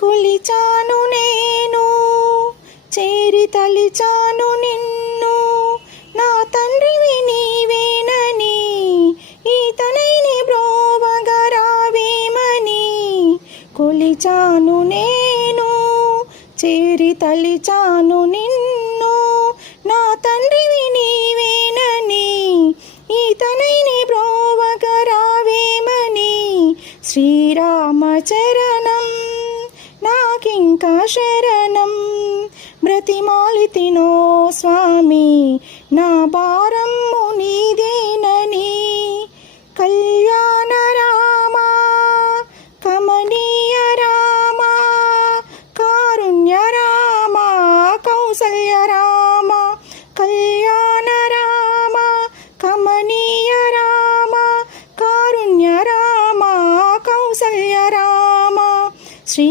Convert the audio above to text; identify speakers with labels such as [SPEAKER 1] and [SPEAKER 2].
[SPEAKER 1] కొలిచాను నేను చేరి తలిచాను నిన్ను. నా తండ్రివి నీవేనని ఈతనైని బ్రోవగరావేమని కొలిచాను నేను చేరి తలిచాను నిన్ను. నా తండ్రివి నీవేనని ఈతనైని బ్రోవగరావేమని శ్రీరామచరణం ఇంకా శరణం బ్రతిమాలితినో స్వామి నా భారము నీదేనని. కళ్యాణ రామ కమనీయ రామ కారుణ్య రామ కౌసల్య రామ కళ్యాణ రామ కమనీయ రామ కారుణ్య రామ కౌసల్య రామ. శ్రీ